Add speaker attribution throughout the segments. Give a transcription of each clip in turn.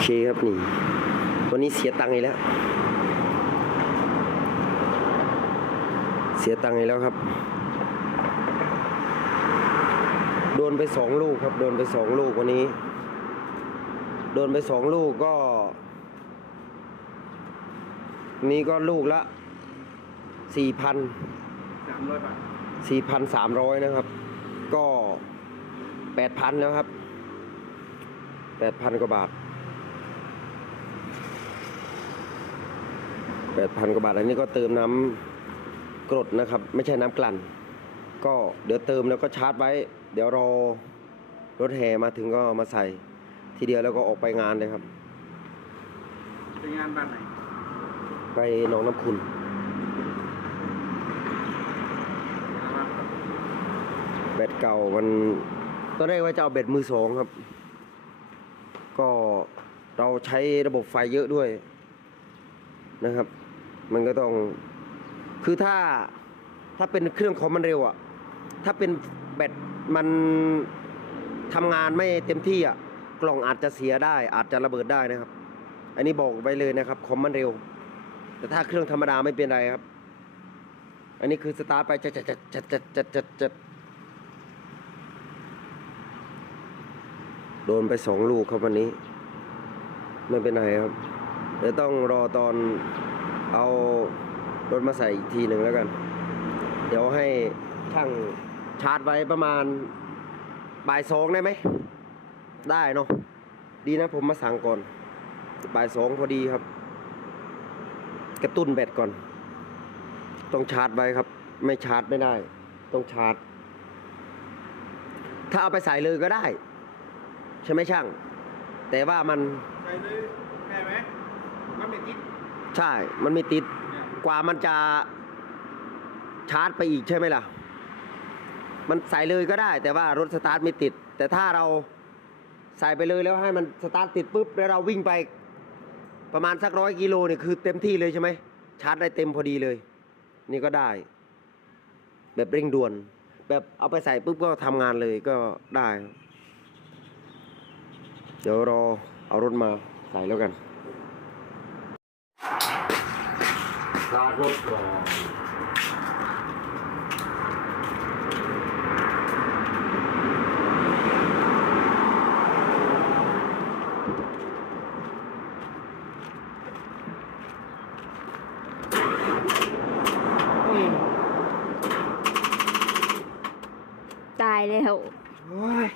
Speaker 1: เคครับนี่ วันนี้เสียตังค์อีกแล้ว เสียตังค์อีกแล้วครับ โดนไปสองลูกครับ โดนไปสองลูกวันนี้ โดนไปสองลูกก็ นี่ก็ลูกละสี่พัน
Speaker 2: สามร้อยบาท
Speaker 1: สี่พันสามร้อยนะครับ ก็แปดพันแล้วครับแปดพันกว่าบาท แปดพันกว่าบาท อันนี้ก็เติมน้ำกรดนะครับ ไม่ใช่น้ำกลั่น ก็เดี๋ยวเติมแล้วก็ชาร์จไว้ เดี๋ยวรอรถแห่มาถึงก็มาใส่ ทีเดียวแล้วก็ออกไปงานเลยครับ
Speaker 2: ไปงานบ้านไหน
Speaker 1: ไปหนองน้ำคุณ
Speaker 2: เอามาครับ
Speaker 1: แบตเก่ามันตอนแรกว่าจะเอาแบตมือสองครับ ก็เราใช้ระบบไฟเยอะด้วยนะครับ มันก็ต้อง คือถ้าถ้าเป็นเครื่องคอมมันเร็วอะถ้าเป็นแบตมันทำงานไม่เต็มที่อะกล่องอาจจะเสียได้ อาจจะระเบิดได้นะครับ อันนี้บอกไปเลยนะครับคอมมันเร็ว แต่ถ้าเครื่องธรรมดาไม่เป็นไรครับ อันนี้คือสตาร์ทไปจะจะจะจะจะจะจะจะโดนไปสองลูกครับวันนี้ ไม่เป็นไรครับเดี๋ยวต้องรอตอน เอารถมาใส่อีกทีหนึ่งแล้วกัน เดี๋ยวให้ช่างชาร์จไว้ประมาณบ่ายสองได้ไหม ได้เนาะ ดีนะผมมาสั่งก่อน บ่ายสองพอดีครับ กระตุ้นแบตก่อน ต้องชาร์จไว้ครับ ไม่ชาร์จไม่ได้ ต้องชาร์จ ถ้าเอาไปใส่เลยก็ได้ ใช่ไหมช่าง แต่ว่ามัน
Speaker 2: ใส่เลยแม่ไหมมันไม่ติด
Speaker 1: ใช่ มันไม่ติด กว่ามันจะชาร์จไปอีกใช่ไหมล่ะ มันใส่เลยก็ได้ แต่ว่ารถสตาร์ทไม่ติด แต่ถ้าเราใส่ไปเลยแล้วให้มันสตาร์ทติดปุ๊บแล้วเราวิ่งไปประมาณสักร้อยกิโลเนี่ยคือเต็มที่เลยใช่ไหมชาร์จได้เต็มพอดีเลย นี่ก็ได้ แบบเร่งด่วน แบบเอาไปใส่ปุ๊บก็ทำงานเลยก็ได้ เดี๋ยวรอเอารถมาใส่แล้วกัน สตาร์ทรถก่อน
Speaker 3: ตายแล้ว
Speaker 1: โอ้ย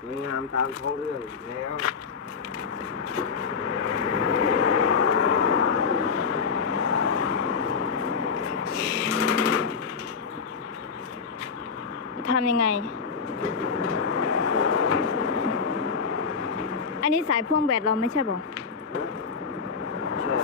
Speaker 1: สวยงามตามท้องเรื่องอีกแล้ว
Speaker 3: ทำยังไง อันนี้สายพ่วงแบตเราไม่ใช่บอ
Speaker 1: ใช่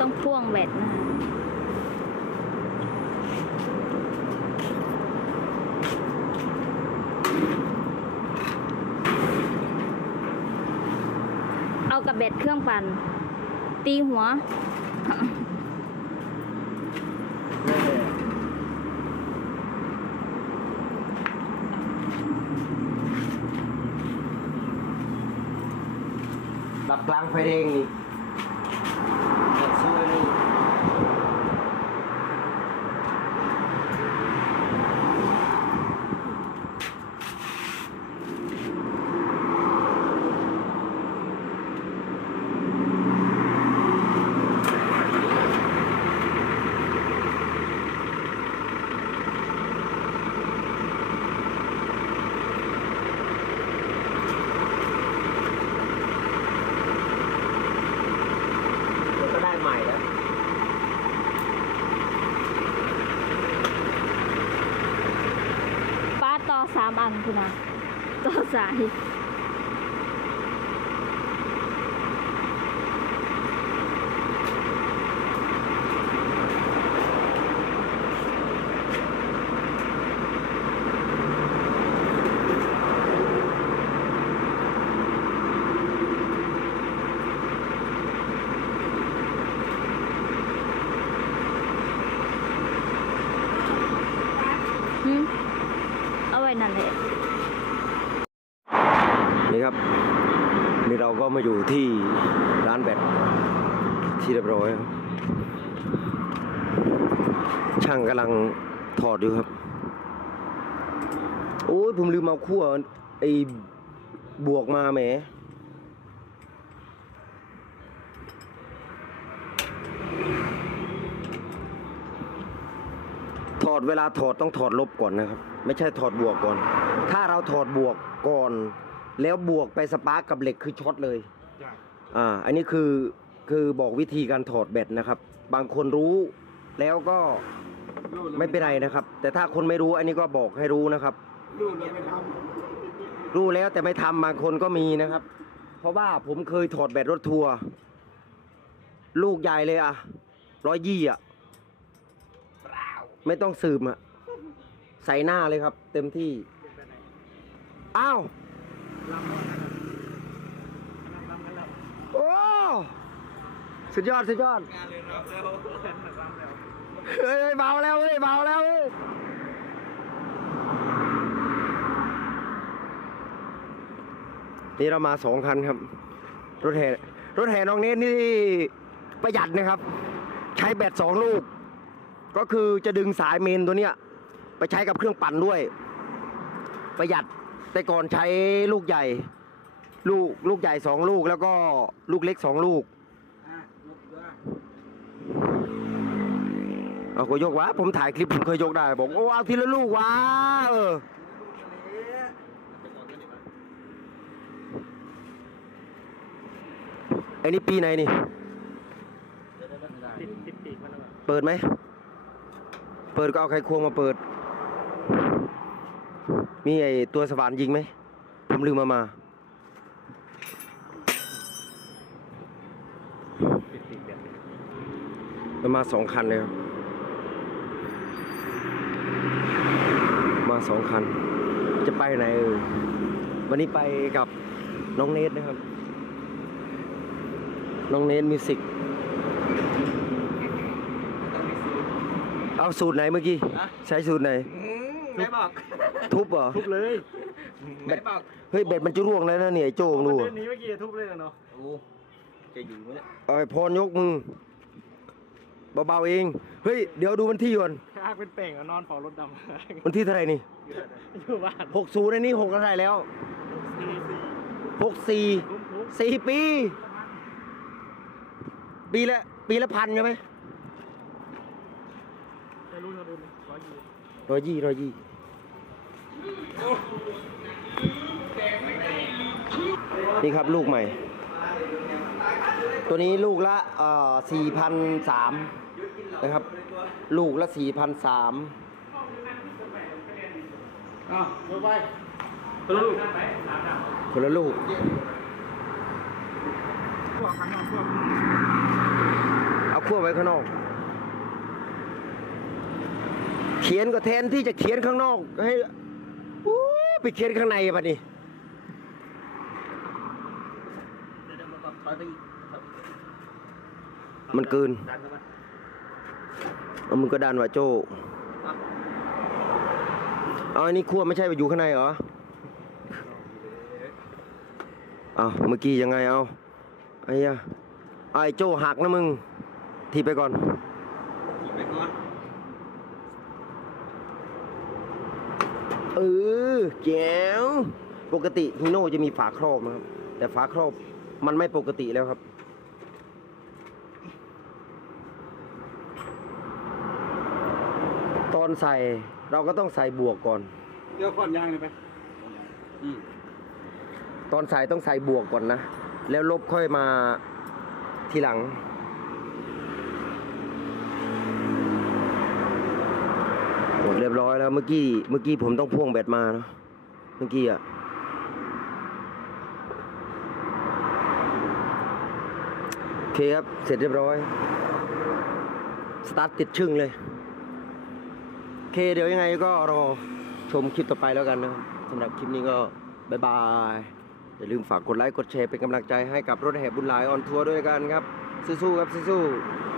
Speaker 3: ต้องพ่วงแบตนะเอา กับแบตเครื่องปั่น ตีหัว
Speaker 1: ดับกลางไฟแดงนี่เด็กซวยนี่เดี๋ยวก็ได้ใหม่แล้ว
Speaker 3: ป้า ต่อสามอันคุณนะต่อสาย หึเอาไว้นั่นแหละ
Speaker 1: นี่ครับนี่เราก็มาอยู่ที่ร้านแบตที่เรียบร้อยครับช่างกำลังถอดอยู่ครับ โอ้ยผมลืมเอาขั้วไอ้บวกมาแหม อดเวลาถอดต้องถอดลบก่อนนะครับ ไม่ใช่ถอดบวกก่อน ถ้าเราถอดบวกก่อน แล้วบวกไปสปาร์กกับเหล็กคือช็อตเลย
Speaker 2: จ้ะ
Speaker 1: อ่าอันนี้คือคือบอกวิธีการถอดแบตนะครับ บางคนรู้แล้วก็
Speaker 2: รู้แล้ว
Speaker 1: ไม่เป็นไรนะครับ แต่ถ้าคนไม่รู้อันนี้ก็บอกให้รู้นะครับ
Speaker 2: รู้แล้วไม่ท
Speaker 1: รู้แล้วแต่ไม่ทำบางคนก็มีนะครับ เพราะว่าผมเคยถอดแบตรถทัวร์ลูกใหญ่เลยอะร้อยยี่อะ ไม่ต้องสืบอะใส่หน้าเลยครับ เต็มที่ อ้าวโอ้สุดยอดสุดยอด
Speaker 2: เลยรับแล้วแทนรับแล้ว
Speaker 1: เฮ้ยเบาแล้วเฮ้ยเบาแล้วเฮ้ยนี่เรามาสองคันครับ รถแห่รถแห่น้องเนทนี่ประหยัดนะครับ ใช้แบตสองลูก ก็คือจะดึงสายเมนตัวเนี้ยไปใช้กับเครื่องปั่นด้วย ประหยัดแต่ก่อนใช้ลูกใหญ่ ลูกลูกใหญ่สองลูกแล้วก็ลูกเล็กสองลูก
Speaker 2: อะยกตัว
Speaker 1: เอาก็ยกวะผมถ่ายคลิปผมเคยยกได้บอกโอ้เอาทีละลูกวะเออไอ้นี่ปีไหนนี่
Speaker 2: ติดติดปีกมันแล้ว
Speaker 1: เปิดไหม เปิดก็เอาไขควงมาเปิด มีไอตัวสว่านยิงไหม ผมลืมมามามมาสองคันเลยครับ มาสองคัน จะไปไหนเออวันนี้ไปกับน้องเนทนะครับ น้องเนทมิวสิก เอาสูตรไหนเมื่อกี้ใช้สูตรไหน
Speaker 2: ไม่บอก
Speaker 1: ทุบเหรอ
Speaker 2: ทุบเลยไม่บอก
Speaker 1: เฮ้ยเบ็ดมันจะร่วงแล้วนะเนี่ยไอ้โจ้งดู
Speaker 2: เดือนนี้เมื่อกี้ทุบเลยเนาะโอ้จะอยู่ไหมเนี่ย
Speaker 1: เอาไอ้พรยกมือเบาๆเอง เฮ้ยเดี๋ยวดูวันที่ก่อน
Speaker 2: อ้างเป็นเป่งอะนอนเฝ้ารถดำ
Speaker 1: วันที่เท่าไหร่นี่
Speaker 2: อยู่บ้าน
Speaker 1: หกศูนย์ในนี้หกเท่าไหร่แล้ว
Speaker 2: สี่สี่
Speaker 1: หกสี่
Speaker 2: ทุบทุบ
Speaker 1: สี่ปี ปีละปีละพันใช่ไหม
Speaker 2: ไม่รู้เท่าเดิมเลยร้อยยี่
Speaker 1: ร้อยยี่ร้อยยี่นี่ครับลูกใหม่ ตัวนี้ลูกละเอ่อสี่พันสามนะครับ ลูกละสี่พันสาม
Speaker 2: อ้าวลงไปลูก
Speaker 1: คนละลูก
Speaker 2: พวกข้างนอกพวก
Speaker 1: เอาขั้วไว้ข้างนอก เขียนก็แทนที่จะเขียนข้างนอกให้ไปเขียนข้างในปะนี่
Speaker 2: เดี๋ยวมัน
Speaker 1: เกิน
Speaker 2: เอา
Speaker 1: มึงก็ดันว่ะโจเอาอันนี้ขั้วไม่ใช่ไปอยู่ข้างในเหรอเอาเมื่อกี้ยังไงเอาไอ้ยาไอ้โจหักนะมึงทีไปก่อน
Speaker 2: ไปก่อน
Speaker 1: เออแจ๋วปกติฮีโน่จะมีฝาครอบนะครับ แต่ฝาครอบมันไม่ปกติแล้วครับ ตอนใส่เราก็ต้องใส่บวกก่อน
Speaker 2: เดี๋ยวก่อนยางเลยไปอืม
Speaker 1: ตอนใส่ต้องใส่บวกก่อนนะ แล้วลบค่อยมาทีหลัง หมด เรียบร้อยแล้วเมื่อกี้เมื่อกี้ผมต้องพ่วงแบตมาเนาะเมื่อกี้อะโอเคครับ เสร็จเรียบร้อย สตาร์ทติดชึ่งเลย โอเค เดี๋ยวยังไงก็รอชมคลิปต่อไปแล้วกันนะครับสำหรับคลิปนี้ก็บายบาย อย่าลืมฝากกดไลค์ กดแชร์เป็นกำลังใจให้กับรถแห่บุญหลายออนทัวร์ด้วยกันครับ สู้ๆครับสู้ๆ